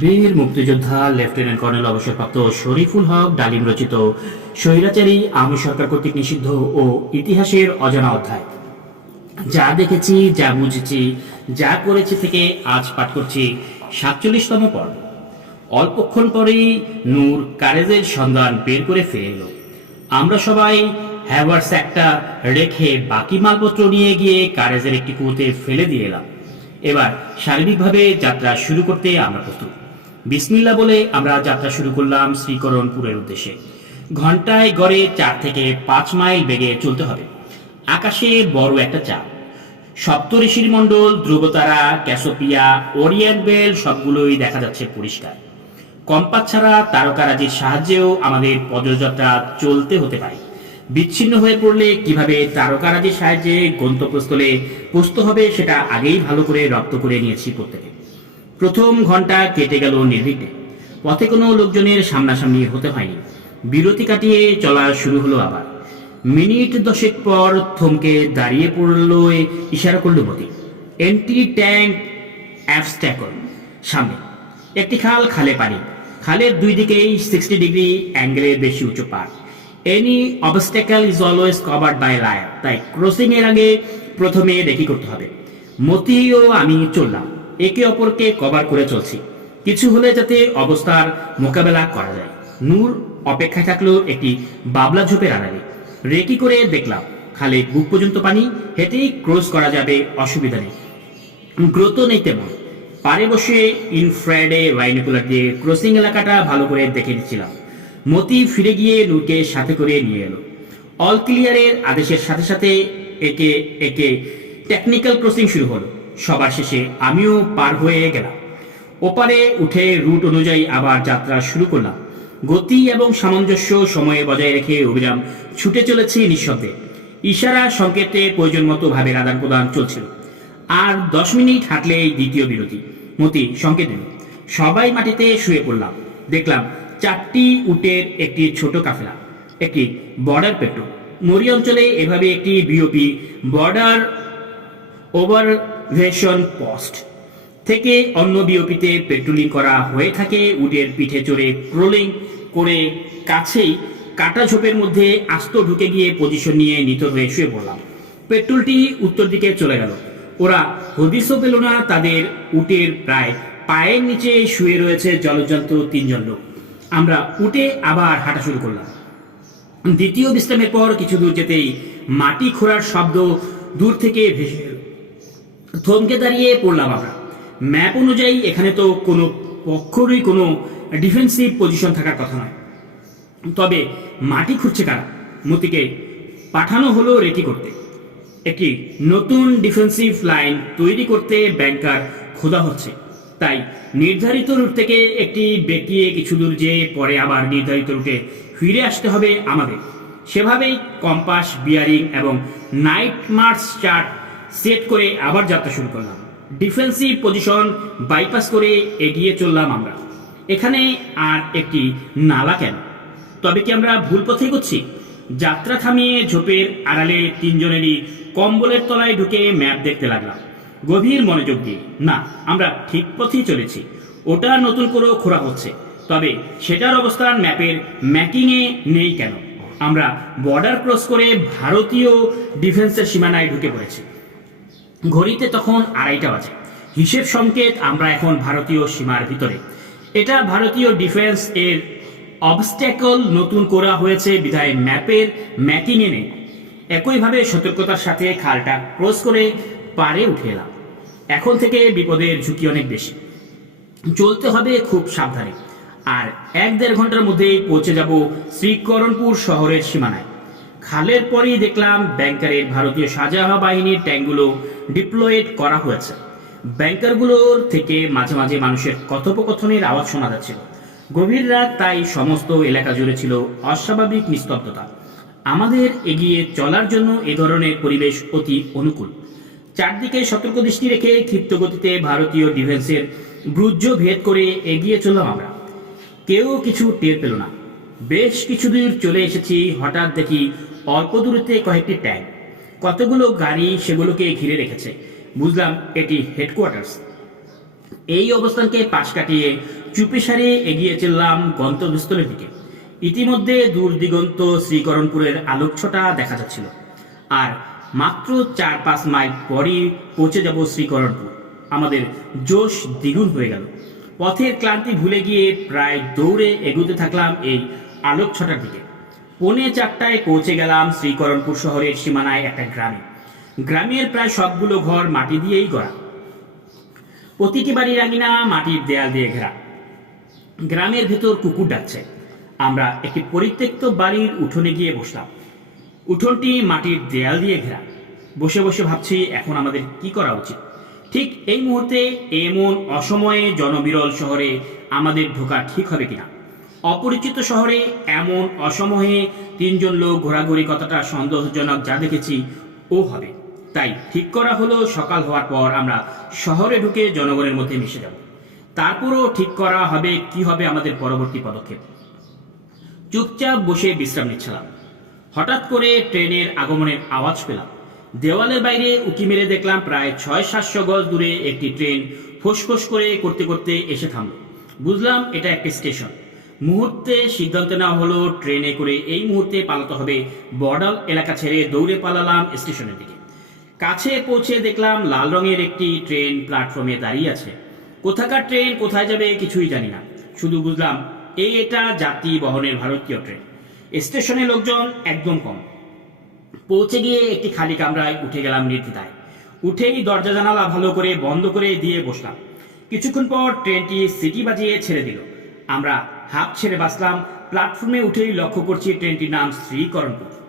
বীর মুক্তিযোদ্ধা lieutenant colonel অবসরপ্রাপ্ত শরীফুল হক ডালিম রচিত স্বৈরাচারী আমি সরকার কর্তৃক নিষিদ্ধ ও ইতিহাসের অজানা অধ্যায়। যা দেখেছি, যা বুঝেছি, যা করেছি থেকে আজ পাঠ করছি সাতচল্লিশতম পর্ব। অল্পক্ষণ পরেই নূর কারেজের সন্ধান বের করে ফিরে এলো। আমরা সবাই হ্যাভার্স একটা রেখে বাকি মালপত্র নিয়ে গিয়ে কারেজের একটি কুয়োতে ফেলে দিয়ে এলাম। এবার সার্বিকভাবে যাত্রা শুরু করতে আমরা প্রস্তুত। বিসমিল্লা বলে আমরা যাত্রা শুরু করলাম শ্রীকরণপুরের উদ্দেশ্যে। ঘন্টায় গড়ে চার থেকে পাঁচ মাইল বেগে চলতে হবে। আকাশে বড় একটা চাপ। সপ্তঋষির মণ্ডল, ধ্রুবতারা, ক্যাসোপিয়া, ওরিয়েন্ট বেল সবগুলোই দেখা যাচ্ছে পরিষ্কার। কম্পাস ছাড়া তারকারাজির সাহায্যেও আমাদের পদযাত্রা চলতে হতে পারে। বিচ্ছিন্ন হয়ে পড়লে কীভাবে তারকারাজির সাহায্যে গন্তব্যস্থলে পুষতে হবে সেটা আগেই ভালো করে রপ্ত করে নিয়েছি প্রত্যেকে। প্রথম ঘণ্টা কেটে গেল নির্বিঘ্নে পথে কোনো লোকজনের সামনাসামনি হতে হয়নি। বিরতি কাটিয়ে চলা শুরু হলো আবার। মিনিট দশেক পর থমকে দাঁড়িয়ে পড়ল ইশারা করল মতি। এন্টি ট্যাঙ্ক অ্যাবস্ট্যাকল সামনে। একটি খাল খালে পানি। খালের দুই দিকেই সিক্সটি ডিগ্রি অ্যাঙ্গেলে বেশি উঁচু পার। Any obstacle is always covered by layer তাই ক্রসিং এর আগে প্রথমে রেকি করতে হবে। মতি ও আমি চললাম। একে অপরকে কভার করে চলছি। কিছু হলে যাতে অবস্থার মোকাবেলা করা যায়। নূর অপেক্ষায় থাকল একটি বাবলা ঝোপের আড়ালে। রেকি করে দেখলাম, খালে বুক পর্যন্ত পানি, হেঁটেই ক্রস করা যাবে, অসুবিধা নেই। গ্রোথ নেই তেমন। পারে বসে ইনফ্রাইডে বাইনোকুলার দিয়ে ক্রসিং এলাকাটা ভালো করে দেখে নিচ্ছিলাম। মতি ফিরে গিয়ে নূরকে সাথে করে নিয়ে এলো। অল ক্লিয়ারের আদেশের সাথে সাথে একে একে টেকনিক্যাল ক্রসিং শুরু হলো। সবার শেষে আমিও পার হয়ে গেলাম। ওপারে উঠে রুট অনুযায়ী আবার যাত্রা শুরু করলাম। গতি এবং সামঞ্জস্য সময়ে বজায় রেখে অভিযান ছুটে চলেছে নিঃশব্দে। ইশারা সংকেতে প্রয়োজন মতো ভাবে আদান প্রদান চলছিল। আর দশ মিনিট হাঁটলেই দ্বিতীয় বিরতি। মতি, সংকেত দিল সবাই মাটিতে শুয়ে পড়লাম। দেখলাম চারটি উটের একটি ছোট কাফেলা, একটি বর্ডার পেট্রোল। মরি অঞ্চলে এভাবে একটি বিওপি বর্ডার ওভারভেশন পোস্ট থেকে অন্য বিওপিতে পেট্রোলিং করা হয়ে থাকে, উটের পিঠে চড়ে ক্রোলিং করে কাছেই কাটা ঝোপের মধ্যে আস্ত ঢুকে গিয়ে পজিশন নিয়ে নিত হয়ে শুয়ে পড়লাম। পেট্রোলটি উত্তর দিকে চলে গেল। ওরা হদিসও পেল না, তাদের উটের প্রায় পায়ের নিচে শুয়ে রয়েছে জলজন্ত তিনজন লোক। আমরা উঠে আবার হাঁটা শুরু করলাম। দ্বিতীয় বিশ্রামের পর কিছু দূর যেতেই মাটি খোঁড়ার শব্দ দূর থেকে ভেসে। থমকে দাঁড়িয়ে পড়লাম আমরা। ম্যাপ অনুযায়ী এখানে তো কোনো পক্ষরই কোনো ডিফেন্সিভ পজিশন থাকার কথা নয়। তবে মাটি খুঁড়ছে কারা? মতিকে পাঠানো হলো রেকি করতে। একটি নতুন ডিফেন্সিভ লাইন তৈরি করতে ব্যাংকার খোদা হচ্ছে। তাই নির্ধারিত রুট থেকে একটি বেঁকিয়ে কিছু দূর যেয়ে পরে আবার নির্ধারিত রুটে ফিরে আসতে হবে আমাদের। সেভাবেই কম্পাস, বিয়ারিং এবং নাইট মার্চ চার্ট সেট করে আবার যাত্রা শুরু করলাম। ডিফেন্সিভ পজিশন বাইপাস করে এগিয়ে চললাম আমরা। এখানে আর একটি নালা কেন? তবে কি আমরা ভুল পথে করছি যাত্রা থামিয়ে ঝোপের আড়ালে তিনজনেরই কম্বলের তলায় ঢুকে ম্যাপ দেখতে লাগলাম। গভীর মনোযোগ দিয়ে। না, আমরা ঠিক পথেই চলেছি। ওটা নতুন করে খোঁড়া হচ্ছে। তবে সেটার অবস্থান ম্যাপের ম্যাকিংয়ে নেই কেন? আমরা বর্ডার ক্রস করে ভারতীয় ডিফেন্সের সীমানায় ঢুকে পড়েছি। ঘড়িতে তখন আড়াইটা বাজে। হিসেব সংকেত আমরা এখন ভারতীয় সীমার ভিতরে। এটা ভারতীয় ডিফেন্স এর অবস্ট্যাকল নতুন করা হয়েছে বিধায় ম্যাপের ম্যাকিং এনে একইভাবে সতর্কতার সাথে খালটা ক্রস করে পারে উঠে এলাম। এখন থেকে বিপদের ঝুঁকি অনেক বেশি। চলতে হবে খুব সাবধানে। আর এক দেড় ঘণ্টার মধ্যেই পৌঁছে যাব শ্রীকরণপুর শহরের সীমানায়। খালের পরেই দেখলাম ব্যাংকারের ভারতীয় সাজাহা বাহিনীর ট্যাঙ্কগুলো ডিপ্লয়েড করা হয়েছে। ব্যাংকারগুলোর থেকে মাঝে মাঝে মানুষের কথোপকথনের আওয়াজ শোনা যাচ্ছিল। গভীর রাত তাই সমস্ত এলাকা জুড়ে ছিল অস্বাভাবিক নিস্তব্ধতা। আমাদের এগিয়ে চলার জন্য এ ধরনের পরিবেশ অতি অনুকূল। চারদিকে সতর্ক দৃষ্টি রেখে ক্ষিপ্ত গতিতে ভারতীয় ডিফেন্সের ব্রুজ্য ভেদ করে এগিয়ে চললাম আমরা। কেউ কিছু টের পেল না। বেশ কিছু দূর চলে এসেছি, হঠাৎ দেখি অল্প দূরত্বে কয়েকটি ট্যাঙ্ক। কতগুলো গাড়ি সেগুলোকে ঘিরে রেখেছে? বুঝলাম এটি হেডকোয়ার্টার্স এই অবস্থানকে পাশ কাটিয়ে চুপে সারে এগিয়ে চললাম গন্তব্যস্থলের দিকে। ইতিমধ্যে দূর দিগন্ত শ্রীকরণপুরের আলোকছটা দেখা যাচ্ছিল। আর মাত্র চার পাঁচ মাইল পরই পৌঁছে যাব শ্রীকরণপুর। আমাদের জোশ দ্বিগুণ হয়ে গেল। পথের ক্লান্তি ভুলে গিয়ে প্রায় দৌড়ে এগোতে থাকলাম এই আলোক ছটার দিকে। পৌনে চারটায় পৌঁছে গেলাম শ্রীকরণপুর শহরের সীমানায় একটা গ্রামে। গ্রামের প্রায় সবগুলো ঘর মাটি দিয়েই গড়া। প্রতিটি বাড়ির আঙিনা মাটির দেয়াল দিয়ে ঘেরা। গ্রামের ভেতর কুকুর ডাকছে। আমরা একটি পরিত্যক্ত বাড়ির উঠোনে গিয়ে বসলাম। উঠোনটি মাটির দেয়াল দিয়ে ঘেরা। বসে বসে ভাবছি, এখন আমাদের কি করা উচিত? ঠিক এই মুহূর্তে এমন অসময়ে জনবিরল শহরে আমাদের ঢোকা ঠিক হবে কিনা? অপরিচিত শহরে এমন অসময়ে তিনজন লোক ঘোরাঘুরি কথাটা সন্দেহজনক, যা দেখেছি ও হবে। তাই ঠিক করা হলো, সকাল হওয়ার পর আমরা শহরে ঢুকে জনগণের মধ্যে মিশে যাব। তারপরও ঠিক করা হবে, কি হবে আমাদের পরবর্তী পদক্ষেপ। চুপচাপ বসে বিশ্রাম নিচ্ছিলাম। হঠাৎ করে ট্রেনের আগমনের আওয়াজ পেলাম। দেওয়ালের বাইরে উকি মেরে দেখলাম প্রায় ছয় সাতশো গজ দূরে একটি ট্রেন ফোসফোস করে করতে করতে এসে থামলো। বুঝলাম এটা একটি স্টেশন। মুহূর্তে সিদ্ধান্ত নেওয়া হলো, ট্রেনে করে এই মুহূর্তে পালাতে হবে বর্ডার এলাকা ছেড়ে দৌড়ে পালালাম স্টেশনের দিকে। কাছে পৌঁছে দেখলাম লাল রঙের একটি ট্রেন প্ল্যাটফর্মে দাঁড়িয়ে আছে। কোথাকার ট্রেন, কোথায় যাবে কিছুই জানি না। শুধু বুঝলাম এই এটা যাত্রী বহনের ভারতীয় ট্রেন। স্টেশনে লোকজন একদম কম। পৌঁছে গিয়ে একটি খালি কামরায় উঠে গেলাম নির্দ্বিধায়। উঠেই দরজা জানালা ভালো করে বন্ধ করে দিয়ে বসলাম। কিছুক্ষণ পর ট্রেনটি সিটি বাজিয়ে ছেড়ে দিল। আমরা হাফ ছেড়ে বাসলাম প্ল্যাটফর্মে উঠেই লক্ষ্য করছি ট্রেনটির নাম শ্রীকরণপুর।